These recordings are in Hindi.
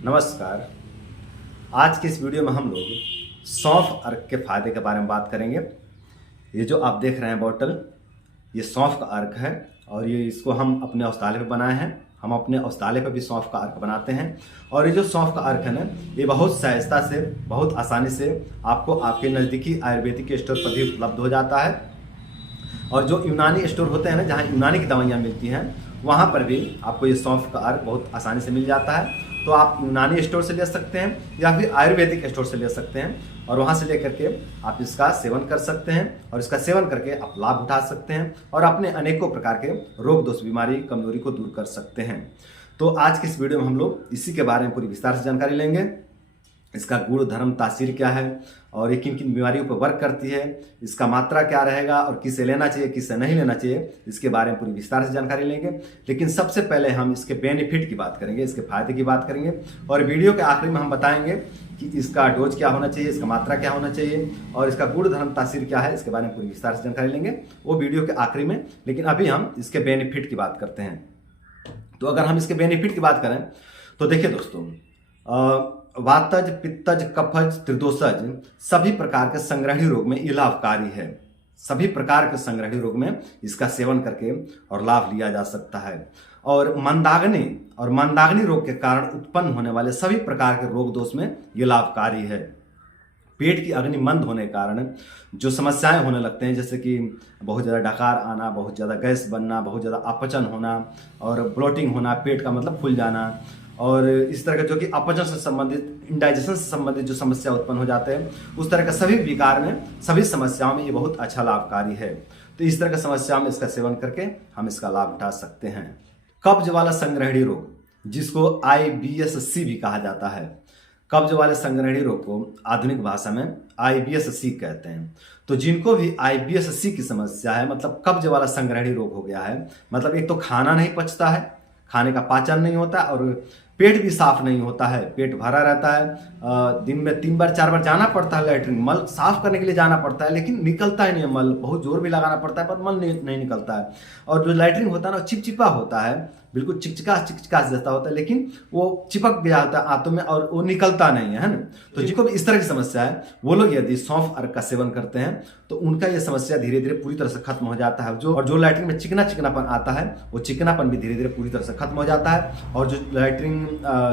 नमस्कार। आज के इस वीडियो में हम लोग सौंफ अर्क के फायदे के बारे में बात करेंगे। ये जो आप देख रहे हैं बोतल, ये सौंफ का अर्क है और ये इसको हम अपने औषधालय पे बनाए हैं। हम अपने औषधालय पे भी सौंफ का अर्क बनाते हैं और ये जो सौंफ का अर्क है ना, ये बहुत सहजता से, बहुत आसानी से आपको आपके नज़दीकी आयुर्वेदिक स्टोर पर भी उपलब्ध हो जाता है। और जो यूनानी स्टोर होते हैं ना, जहाँ यूनानी की दवाइयाँ मिलती हैं, वहाँ पर भी आपको ये सौंफ का अर्क बहुत आसानी से मिल जाता है। तो आप यूनानी स्टोर से ले सकते हैं या फिर आयुर्वेदिक स्टोर से ले सकते हैं और वहाँ से लेकर के आप इसका सेवन कर सकते हैं और इसका सेवन करके आप लाभ उठा सकते हैं और अपने अनेकों प्रकार के रोग दोष, बीमारी, कमजोरी को दूर कर सकते हैं। तो आज की इस वीडियो में हम लोग इसी के बारे में पूरी विस्तार से जानकारी लेंगे। इसका गुण, धर्म, तासीर क्या है और ये किन किन बीमारियों पर वर्क करती है, इसका मात्रा क्या रहेगा और किसे लेना चाहिए, किसे नहीं लेना चाहिए, इसके बारे में पूरी विस्तार से जानकारी लेंगे। लेकिन सबसे पहले हम इसके बेनिफिट की बात करेंगे, इसके फायदे की बात करेंगे और वीडियो के आखिरी में हम बताएंगे कि इसका डोज क्या होना चाहिए, इसका मात्रा क्या होना चाहिए और इसका गुण, धर्म, तासीर क्या है, इसके बारे में पूरी विस्तार से जानकारी लेंगे, वो वीडियो के आखिरी में। लेकिन अभी हम इसके बेनिफिट की बात करते हैं। तो अगर हम इसके बेनिफिट की बात करें तो देखिए दोस्तों, वातज, पित्तज, कफज, त्रिदोषज सभी प्रकार के संग्रहणी रोग में ये लाभकारी है। सभी प्रकार के संग्रहणी रोग में इसका सेवन करके और लाभ लिया जा सकता है। और मंदाग्नि रोग के कारण उत्पन्न होने वाले सभी प्रकार के रोग दोष में ये लाभकारी है। पेट की अग्नि मंद होने के कारण जो समस्याएं होने लगते हैं, जैसे कि बहुत ज़्यादा डकार आना, बहुत ज़्यादा गैस बनना, बहुत ज़्यादा अपचन होना और ब्लोटिंग होना, पेट का मतलब फूल जाना और इस तरह का जो कि अपचन से संबंधित, इंडाइजेशन से संबंधित जो समस्या उत्पन्न हो जाते हैं, उस तरह का सभी विकार में, सभी समस्याओं में ये बहुत अच्छा लाभकारी है। तो इस तरह का समस्याओं में इसका सेवन करके हम इसका लाभ उठा सकते हैं। कब्ज वाला संग्रहणी रोग, जिसको IBS-C भी कहा जाता है, कब्ज वाले संग्रहणी रोग को आधुनिक भाषा में IBS-C कहते हैं। तो जिनको भी IBS-C की समस्या है, मतलब कब्ज वाला संग्रहणी रोग हो गया है, मतलब एक तो खाना नहीं पचता है, खाने का पाचन नहीं होता और पेट भी साफ नहीं होता है, पेट भरा रहता है। दिन में 3 बार 4 बार जाना पड़ता है लैट्रिन, मल साफ करने के लिए जाना पड़ता है, लेकिन निकलता ही नहीं है मल। बहुत जोर भी लगाना पड़ता है पर मल नहीं निकलता है। और जो लैट्रिन होता है ना, चिपचिपा होता है, बिल्कुल चिकचिका जैसा होता है, लेकिन वो चिपक गया होता है आंतों में और वो निकलता नहीं है ना। तो जिनको भी इस तरह की समस्या है, वो लोग यदि सौंफ अर्क का सेवन करते हैं तो उनका ये समस्या धीरे धीरे पूरी तरह से खत्म हो जाता है। जो लैट्रिन में चिकनापन आता है, वो चिकनापन भी धीरे धीरे पूरी तरह से खत्म हो जाता है। और जो लैट्रिन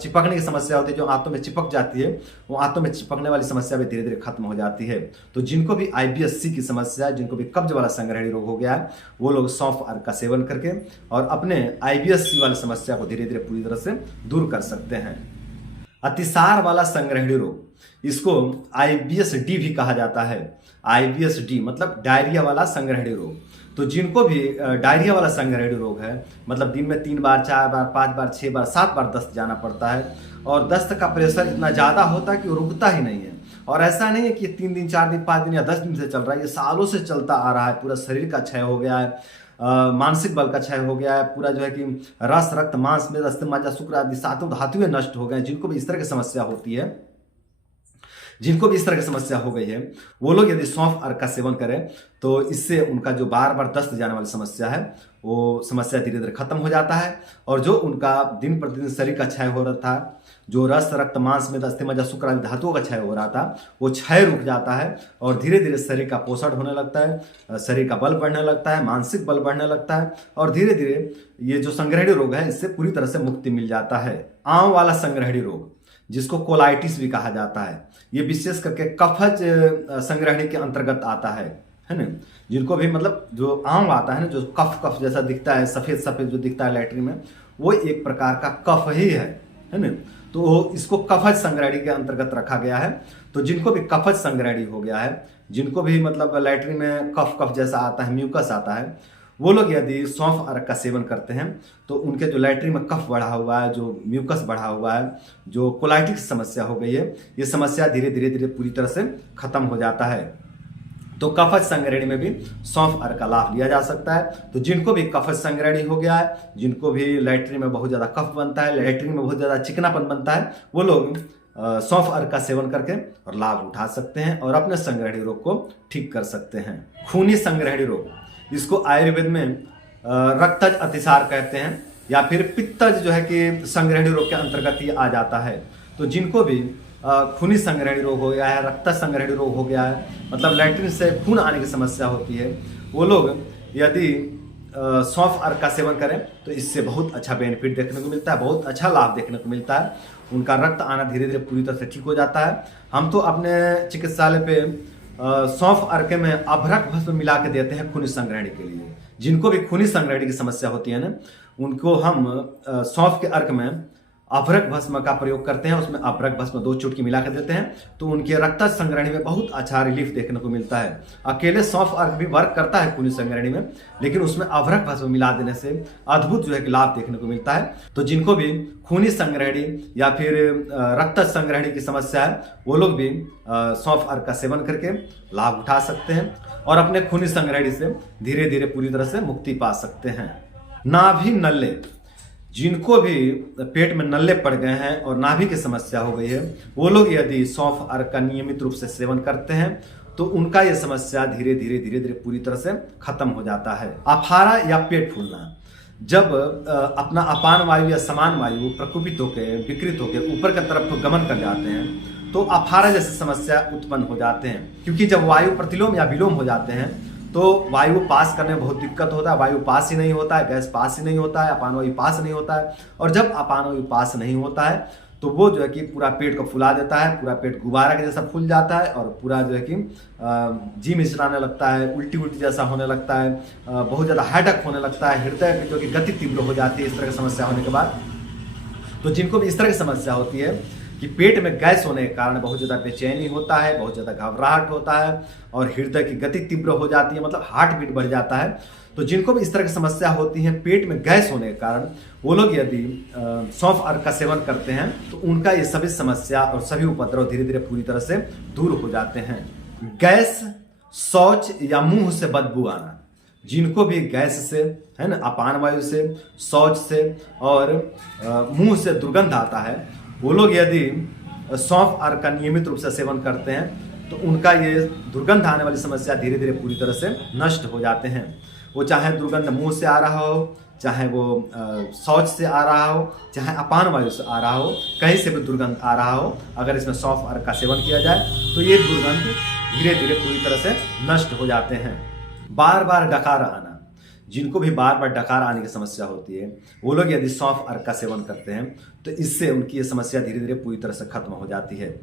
चिपकने की समस्या होती है, जो आंतों में चिपक जाती है, वो आंतों में चिपकने वाली समस्या भी धीरे धीरे खत्म हो जाती है। तो जिनको भी IBS-C की समस्या है, जिनको भी कब्ज वाला संग्रहणी रोग हो गया है, वो लोग सौंफ अर्क का सेवन करके और अपने IBS-C वाली समस्या को धीरे धीरे पूरी तरह से दूर कर सकते हैं। अतिसार वाला संग्रहणी रोग, इसको IBS-D भी कहा जाता है। IBS-D मतलब डायरिया वाला संग्रहणी रोग। तो जिनको भी डायरिया वाला संग्रहणी रोग है, मतलब दिन में 3 बार, 4 बार, 5 बार, 6 बार, 7 बार दस्त जाना पड़ता है और दस्त का प्रेशर इतना ज़्यादा होता है कि वो रुकता ही नहीं है। और ऐसा नहीं है कि 3 दिन, 4 दिन, 5 दिन या 10 दिन से चल रहा है, ये सालों से चलता आ रहा है। पूरा शरीर का क्षय हो गया है, मानसिक बल का क्षय हो गया है, पूरा जो है कि रस, रक्त, मांस में अस्थि, मज्जा, शुक्र आदि सातों धातुएं नष्ट हो गए। जिनको भी इस तरह की समस्या होती है, जिनको भी इस तरह की समस्या हो गई है, वो लोग यदि सौंफ अर्क का सेवन करें तो इससे उनका जो बार बार दस्त जाने वाली समस्या है, वो समस्या धीरे धीरे खत्म हो जाता है। और जो उनका दिन प्रतिदिन शरीर का क्षय हो रहा था, जो रस, रक्त, मांस में अस्थि, मज्जा, शुक्र आदि धातुओं का क्षय हो रहा था, वो क्षय रुक जाता है और धीरे धीरे शरीर का पोषण होने लगता है, शरीर का बल बढ़ने लगता है, मानसिक बल बढ़ने लगता है और धीरे धीरे ये जो संग्रहणी रोग है, इससे पूरी तरह से मुक्ति मिल जाता है। आंव वाला संग्रहणी रोग, जिसको कोलाइटिस भी कहा जाता है, ये विशेष करके कफज संग्रहणी के अंतर्गत आता है ना। जिनको भी मतलब जो आंव आता है ना, जो कफ जैसा दिखता है, सफेद जो दिखता है लैट्रिन में, वो एक प्रकार का कफ ही है ना। तो इसको कफज संग्रहणी के अंतर्गत रखा गया है। तो जिनको भी कफज संग्रहणी हो गया है, जिनको भी मतलब लैट्रिन में कफ जैसा आता है, म्यूकस आता है, वो लोग यदि सौंफ अर्क का सेवन करते हैं तो उनके जो लैट्रिन में कफ बढ़ा हुआ है, जो म्यूकस बढ़ा हुआ है, जो कोलाइटिस समस्या हो गई है, ये समस्या धीरे धीरे पूरी तरह से खत्म हो जाता है। तो कफज संग्रहणी में भी सौंफ अर्क का लाभ लिया जा सकता है। तो जिनको भी कफज संग्रहणी हो गया है, जिनको भी लैट्रिन में बहुत ज़्यादा कफ बनता है, लैट्रिन में बहुत ज़्यादा चिकनापन बनता है, वो लोग सौंफ अर्क का सेवन करके और लाभ उठा सकते हैं और अपने संग्रहणी रोग को ठीक कर सकते हैं। खूनी संग्रहणी रोग, इसको आयुर्वेद में रक्तज अतिसार कहते हैं। या फिर पित्तज जो है कि संग्रहणी रोग के अंतर्गत ये आ जाता है। तो जिनको भी खूनी संग्रहणी रोग हो गया है, रक्त संग्रहणी रोग हो गया है, मतलब लैट्रिन से खून आने की समस्या होती है, वो लोग यदि सौंफ अर्क का सेवन करें तो इससे बहुत अच्छा बेनिफिट देखने को मिलता है, बहुत अच्छा लाभ देखने को मिलता है। उनका रक्त आना धीरे धीरे पूरी तरह से ठीक हो जाता है। हम तो अपने चिकित्सालय पे सौंफ अर्क में अभ्रक भस्म मिला के देते हैं खूनी संग्रहणी के लिए। जिनको भी खूनी संग्रहणी की समस्या होती है ना, उनको हम सौंफ के अर्क में अभ्रक भस्म का प्रयोग करते हैं। उसमें अभ्रक भस्म 2 चुटकी मिला कर देते हैं तो उनके रक्त संग्रहणी में बहुत अच्छा रिलीफ देखने को मिलता है। अकेले सौंफ अर्क भी वर्क करता है खूनी संग्रहणी में, लेकिन उसमें अभ्रक भस्म मिला देने से अद्भुत जो है कि लाभ देखने को मिलता है। तो जिनको भी खूनी संग्रहणी या फिर रक्त संग्रहणी की समस्या है, वो लोग भी सौंफ अर्क का सेवन करके लाभ उठा सकते हैं और अपने खूनी संग्रहणी से धीरे धीरे पूरी तरह से मुक्ति पा सकते हैं। नाभि नल्ले, जिनको भी पेट में नल्ले पड़ गए हैं और नाभि की समस्या हो गई है, वो लोग यदि सौंफ अर्क का नियमित रूप से सेवन करते हैं तो उनका ये समस्या धीरे धीरे पूरी तरह से खत्म हो जाता है। अफारा या पेट फूलना, जब अपना अपान वायु या समान वायु प्रकुपित होकर विकृत होकर ऊपर की तरफ गमन कर जाते हैं तो अफारा जैसी समस्या उत्पन्न हो जाते हैं। क्योंकि जब वायु प्रतिलोम या विलोम हो जाते हैं तो वायु पास करने में बहुत दिक्कत होता है, वायु पास ही नहीं होता है, गैस पास ही नहीं होता है, अपान वायु पास नहीं होता है। और जब अपान वायु पास नहीं होता है तो वो जो है कि पूरा पेट को फुला देता है, पूरा पेट गुब्बारा के जैसा फूल जाता है और पूरा जो है कि जी मिचलाने लगता है, उल्टी उल्टी जैसा होने लगता है, बहुत ज़्यादा हेडेक होने लगता है, हृदय की जो कि गति तीव्र हो जाती है इस तरह की समस्या होने के बाद। तो जिनको भी इस तरह की समस्या होती है कि पेट में गैस होने के कारण बहुत ज़्यादा बेचैनी होता है, बहुत ज़्यादा घबराहट होता है और हृदय की गति तीव्र हो जाती है, मतलब हार्ट बीट बढ़ जाता है। तो जिनको भी इस तरह की समस्या होती है पेट में गैस होने के कारण, वो लोग यदि सौंफ अर्क का सेवन करते हैं तो उनका ये सभी समस्या और सभी उपद्रव धीरे धीरे पूरी तरह से दूर हो जाते हैं। गैस, शौच या मुंह से बदबू आना, जिनको भी गैस से है ना, अपान वायु से, शौच से और मुंह से दुर्गंध आता है, वो लोग यदि सौंफ अर्क का नियमित रूप से सेवन करते हैं तो उनका ये दुर्गंध आने वाली समस्या धीरे धीरे पूरी तरह से नष्ट हो जाते हैं। वो चाहे दुर्गंध मुंह से आ रहा हो, चाहे वो शौच से आ रहा हो, चाहे अपान वायु से आ रहा हो, कहीं से भी दुर्गंध आ रहा हो, अगर इसमें सौंफ अर्क का सेवन किया जाए तो ये दुर्गंध धीरे धीरे पूरी तरह से नष्ट हो जाते हैं। बार बार डकार आना, जिनको भी बार बार डकार आने की समस्या होती है, वो लोग यदि सौंफ अर्क का सेवन करते हैं तो इससे उनकी ये समस्या धीरे धीरे पूरी तरह से खत्म हो जाती है।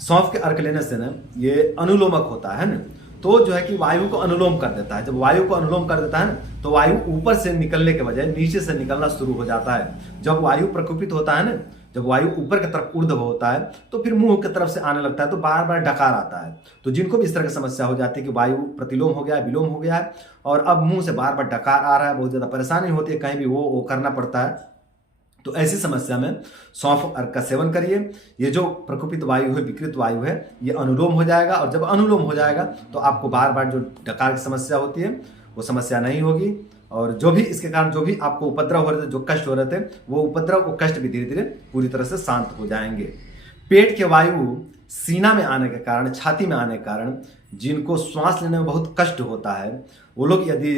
सौंफ के अर्क लेने से ना ये अनुलोमक होता है ना, तो जो है कि वायु को अनुलोम कर देता है। जब वायु को अनुलोम कर देता है ना तो वायु ऊपर से निकलने के बजाय नीचे से निकलना शुरू हो जाता है। जब वायु प्रकुपित होता है ना, जब वायु ऊपर की तरफ ऊर्ध्व होता है तो फिर मुंह की तरफ से आने लगता है, तो बार बार डकार आता है। तो जिनको भी इस तरह की समस्या हो जाती है कि वायु प्रतिलोम हो गया है, विलोम हो गया है और अब मुंह से बार बार डकार आ रहा है, बहुत ज़्यादा परेशानी होती है, कहीं भी वो करना पड़ता है, तो ऐसी समस्या में सौंफ अर्क का सेवन करिए। ये जो प्रकुपित वायु है, विकृत वायु है, ये अनुलोम हो जाएगा और जब अनुलोम हो जाएगा तो आपको बार बार जो डकार की समस्या होती है वो समस्या नहीं होगी और जो भी इसके कारण जो भी आपको उपद्रव हो रहे थे, जो कष्ट हो रहे थे, वो उपद्रव वो कष्ट भी धीरे धीरे पूरी तरह से शांत हो जाएंगे। पेट के वायु सीना में आने के कारण, छाती में आने के कारण जिनको श्वास लेने में बहुत कष्ट होता है, वो लोग यदि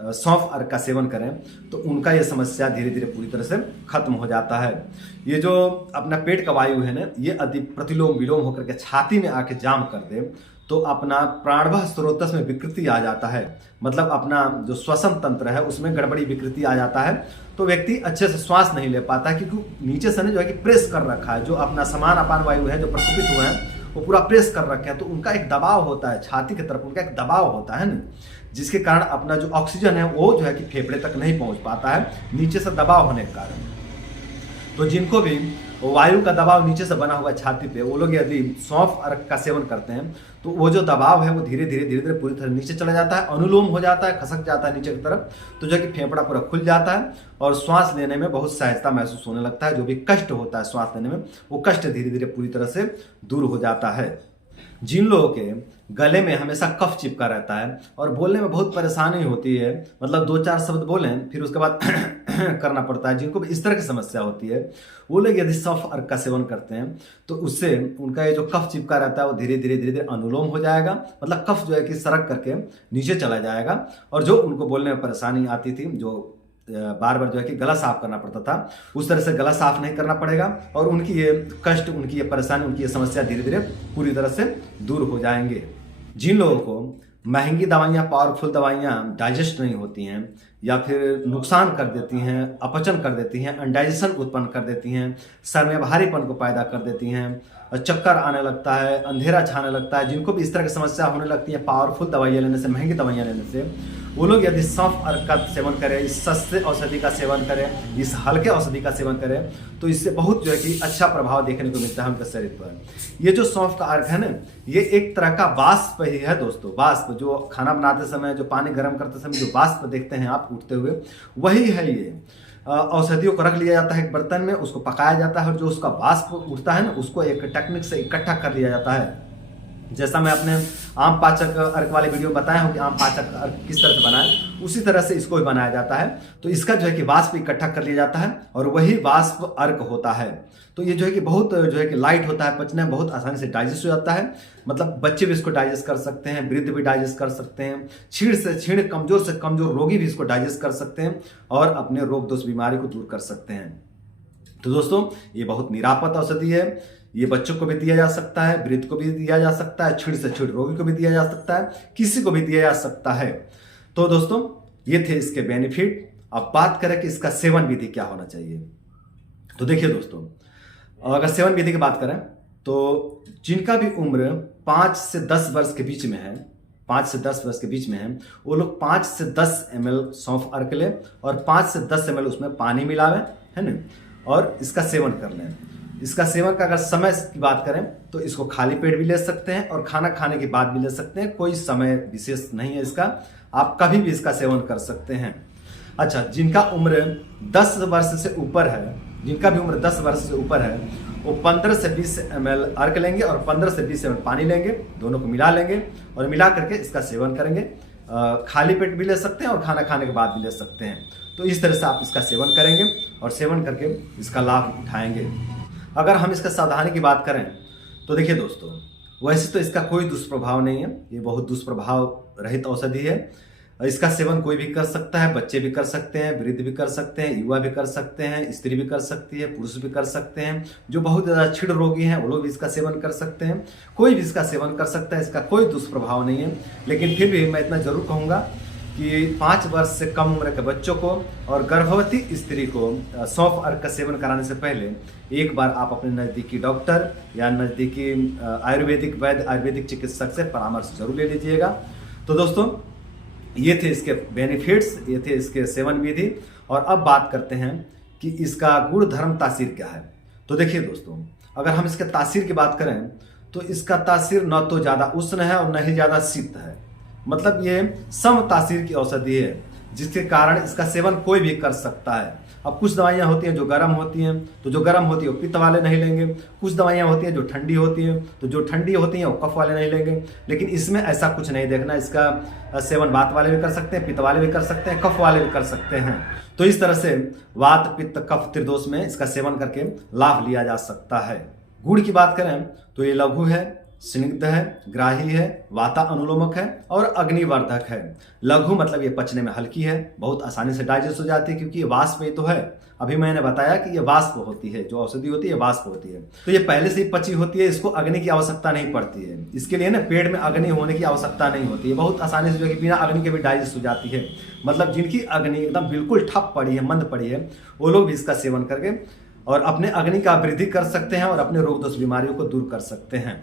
सौंफ अर्क का सेवन करें तो उनका ये समस्या धीरे धीरे पूरी तरह से खत्म हो जाता है। ये जो अपना पेट का वायु है ना, ये यदि प्रतिलोम विलोम होकर के छाती में आके जाम कर दे तो अपना प्राणवाह स्रोतस में विकृति आ जाता है, मतलब अपना जो श्वसन तंत्र है उसमें गड़बड़ी विकृति आ जाता है। तो व्यक्ति अच्छे से श्वास नहीं ले पाता क्योंकि नीचे से जो है कि प्रेस कर रखा है, जो अपना समान अपान वायु है जो प्रकुपित हुए हैं वो पूरा प्रेस कर रखे हैं, तो उनका एक दबाव होता है, छाती की तरफ उनका एक दबाव होता है ना, जिसके कारण अपना जो ऑक्सीजन है वो जो है कि फेफड़े तक नहीं पहुंच पाता है नीचे से दबाव होने के कारण। तो जिनको भी वायु का दबाव नीचे से बना हुआ छाती पे, वो लोग यदि सौंफ अर्क का सेवन करते हैं तो वो जो दबाव है वो धीरे धीरे पूरी तरह नीचे चला जाता है, अनुलोम हो जाता है, खसक जाता है नीचे की तरफ, तो जो कि फेफड़ा पूरा खुल जाता है और श्वास लेने में बहुत सहजता महसूस होने लगता है। जो भी कष्ट होता है श्वास लेने में, वो कष्ट धीरे धीरे पूरी तरह से दूर हो जाता है। जिन लोगों के गले में हमेशा कफ चिपका रहता है और बोलने में बहुत परेशानी होती है, मतलब 2-4 शब्द बोलें फिर उसके बाद करना पड़ता है, जिनको भी इस तरह की समस्या होती है, वो लोग यदि सौंफ अर्क का सेवन करते हैं तो उससे उनका ये जो कफ चिपका रहता है वो धीरे धीरे अनुलोम हो जाएगा, मतलब कफ जो है कि सरक करके नीचे चला जाएगा और जो उनको बोलने में परेशानी आती थी, जो बार बार जो है कि गला साफ करना पड़ता था, उस तरह से गला साफ नहीं करना पड़ेगा और उनकी ये कष्ट, उनकी ये परेशानी, उनकी ये समस्या धीरे धीरे पूरी तरह से दूर हो जाएंगे। जिन लोगों को महंगी दवाइयाँ, पावरफुल दवाइयाँ डाइजेस्ट नहीं होती हैं या फिर नुकसान कर देती हैं, अपचन कर देती हैं, अनडाइजेशन उत्पन्न कर देती हैं, सर में भारीपन को पैदा कर देती हैं, चक्कर आने लगता है, अंधेरा छाने लगता है, जिनको भी इस तरह की समस्या होने लगती है पावरफुल दवाइयाँ लेने से, महंगी दवाइयाँ लेने से, वो लोग यदि सौंफ अर्क का सेवन करें, इस सस्ते औषधि का सेवन करें, इस हल्के औषधि का सेवन करें, तो इससे बहुत जो है कि अच्छा प्रभाव देखने को मिलता है उनके शरीर पर। ये जो सौंफ का अर्क है ना, ये एक तरह का वाष्प ही है दोस्तों। वाष्प जो खाना बनाते समय, जो पानी गर्म करते समय जो वाष्प देखते हैं आप उठते हुए, वही है ये। औषधियों को रख लिया जाता है एक बर्तन में, उसको पकाया जाता है और जो उसका वाष्प उठता है ना, उसको एक टेक्निक से इकट्ठा कर लिया जाता है। जैसा मैं अपने आम पाचक अर्क वाले वीडियो में बताया हूँ कि आम पाचक अर्क किस तरह से बनाए, उसी तरह से इसको भी बनाया जाता है। तो इसका जो है कि वाष्प इकट्ठा कर लिया जाता है और वही वाष्प अर्क होता है। तो ये जो है कि बहुत जो है कि लाइट होता है, पचने में बहुत आसानी से डाइजेस्ट हो जाता है। मतलब बच्चे भी इसको डाइजेस्ट कर सकते हैं, वृद्ध भी डाइजेस्ट कर सकते हैं, छीण से छीण, कमजोर से कमजोर रोगी भी इसको डाइजेस्ट कर सकते हैं और अपने रोग दोष बीमारी को दूर कर सकते हैं। तो दोस्तों ये बहुत निरापद औषधि है। ये बच्चों को भी दिया जा सकता है, वृद्ध को भी दिया जा सकता है, छीण से छीण रोगी को भी दिया जा सकता है, किसी को भी दिया जा सकता है। तो दोस्तों ये थे इसके बेनिफिट। अब बात करें कि इसका सेवन विधि क्या होना चाहिए। तो देखिए दोस्तों, अगर सेवन विधि की बात करें तो जिनका भी उम्र 5 से 10 वर्ष के बीच में है, 5 से 10 वर्ष के बीच में है, वो लोग 5 से 10 ml सौंफ अर्क लें और 5 से 10 ml उसमें पानी मिलावें, है ना, और इसका सेवन कर लें। इसका सेवन का अगर समय की बात करें तो इसको खाली पेट भी ले सकते हैं और खाना खाने के बाद भी ले सकते हैं, कोई समय विशेष नहीं है इसका, आप कभी भी इसका सेवन कर सकते हैं। अच्छा, जिनका उम्र 10 वर्ष से ऊपर है, जिनका भी उम्र 10 वर्ष से ऊपर है, वो 15 से 20 ml अर्क लेंगे और 15 से 20 ml पानी लेंगे, दोनों को मिला लेंगे और मिला करके इसका सेवन करेंगे। खाली पेट भी ले सकते हैं और खाना खाने के बाद भी ले सकते हैं। तो इस तरह से आप इसका सेवन करेंगे और सेवन करके इसका लाभ उठाएंगे। अगर हम इसका सावधानी की बात करें तो देखिए दोस्तों, वैसे तो इसका कोई दुष्प्रभाव नहीं है, ये बहुत दुष्प्रभाव रहित औषधि है। इसका सेवन कोई भी कर सकता है, बच्चे भी कर सकते हैं, वृद्ध भी कर सकते हैं, युवा भी कर सकते हैं, स्त्री भी कर सकती है, पुरुष भी कर सकते हैं, जो बहुत ज़्यादा छीण रोगी हैं वो लोग भी इसका सेवन कर सकते हैं, कोई भी इसका सेवन कर सकता है, इसका कोई दुष्प्रभाव नहीं है। लेकिन फिर भी मैं इतना जरूर कहूँगा कि 5 वर्ष से कम उम्र के बच्चों को और गर्भवती स्त्री को सौंफ अर्क का सेवन कराने से पहले एक बार आप अपने नज़दीकी डॉक्टर या नज़दीकी आयुर्वेदिक वैद्य, आयुर्वेदिक चिकित्सक से परामर्श जरूर ले लीजिएगा। तो दोस्तों ये थे इसके बेनिफिट्स, ये थे इसके सेवन विधि। और अब बात करते हैं कि इसका गुण धर्म तासीर क्या है। तो देखिए दोस्तों, अगर हम इसके तासीर की बात करें तो इसका तासीर न तो ज़्यादा उष्ण है और न ही ज़्यादा शीत है, मतलब ये सम तासीर की औषधि है, जिसके कारण इसका सेवन कोई भी कर सकता है। अब कुछ दवाइयाँ होती हैं जो गर्म होती हैं, तो जो गर्म होती है वो पित्त वाले नहीं लेंगे। कुछ दवाइयाँ होती हैं जो ठंडी होती हैं, तो जो ठंडी होती हैं वो कफ वाले नहीं लेंगे। लेकिन इसमें ऐसा कुछ नहीं देखना, इसका सेवन वात वाले भी कर सकते हैं, पित्त वाले भी कर सकते हैं, कफ वाले भी कर सकते हैं। तो इस तरह से वात, पित्त, कफ, त्रिदोष में इसका सेवन करके लाभ लिया जा सकता है। गुण की बात करें तो ये लघु है, स्निग्ध है, ग्राही है, वाता अनुलोमक है और अग्निवर्धक है। लघु मतलब ये पचने में हल्की है, बहुत आसानी से डाइजेस्ट हो जाती है, क्योंकि ये वाष्प ही तो है। अभी मैंने बताया कि ये वाष्प होती है, जो औषधि होती है ये वाष्प होती है, तो ये पहले से ही पची होती है, इसको अग्नि की आवश्यकता नहीं पड़ती है। इसके लिए ना पेट में अग्नि होने की आवश्यकता नहीं होती है, बहुत आसानी से जो कि बिना अग्नि के भी डाइजेस्ट हो जाती है। मतलब जिनकी अग्नि एकदम बिल्कुल ठप पड़ी है, मंद पड़ी है, वो लोग भी इसका सेवन करके और अपने अग्नि का वृद्धि कर सकते हैं और अपने रोग दोष बीमारियों को दूर कर सकते हैं।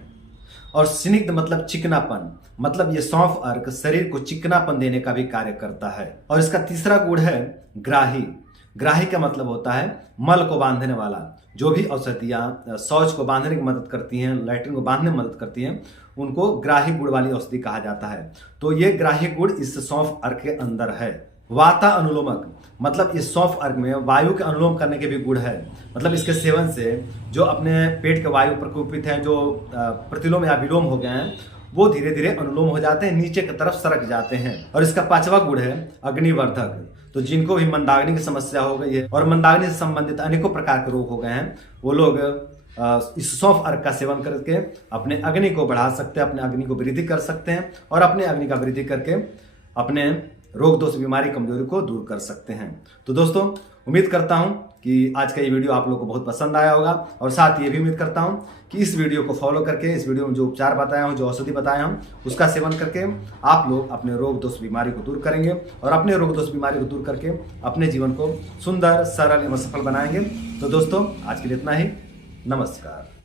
और स्निग्ध मतलब चिकनापन, मतलब ये सौंफ अर्क शरीर को चिकनापन देने का भी कार्य करता है। और इसका तीसरा गुण है ग्राही। ग्राही का मतलब होता है मल को बांधने वाला। जो भी औषधियाँ शौच को बांधने की मदद करती हैं, लैट्रिन को बांधने में मदद करती हैं, उनको ग्राही गुण वाली औषधि कहा जाता है। तो ये ग्राही गुण इस सौंफ अर्क के अंदर है। वाता अनुलोमक मतलब इस सौंफ अर्क में वायु के अनुलोम करने के भी गुण है। मतलब इसके सेवन से जो अपने पेट के वायु प्रकोपित हैं, जो प्रतिलोम या विलोम हो गए हैं, वो धीरे धीरे अनुलोम हो जाते हैं, नीचे की तरफ सरक जाते हैं। और इसका 5वां गुण है अग्निवर्धक। तो जिनको भी मंदाग्नि की समस्या हो गई है और मंदाग्नि से संबंधित अनेकों प्रकार के रोग हो गए हैं, वो लोग इस सौंफ अर्क का सेवन करके अपने अग्नि को बढ़ा सकते हैं, अपने अग्नि को वृद्धि कर सकते हैं और अपने अग्नि का वृद्धि करके अपने रोग दोष बीमारी कमजोरी को दूर कर सकते हैं। तो दोस्तों, उम्मीद करता हूं कि आज का ये वीडियो आप लोगों को बहुत पसंद आया होगा, और साथ ये भी उम्मीद करता हूं कि इस वीडियो को फॉलो करके, इस वीडियो में जो उपचार बताया हूं, जो औषधि बताया हूं, उसका सेवन करके आप लोग अपने रोग दोष बीमारी को दूर करेंगे, और अपने रोग दोष बीमारी को दूर करके अपने जीवन को सुंदर, सरल एवं सफल बनाएंगे। तो दोस्तों, आज के लिए इतना ही। नमस्कार।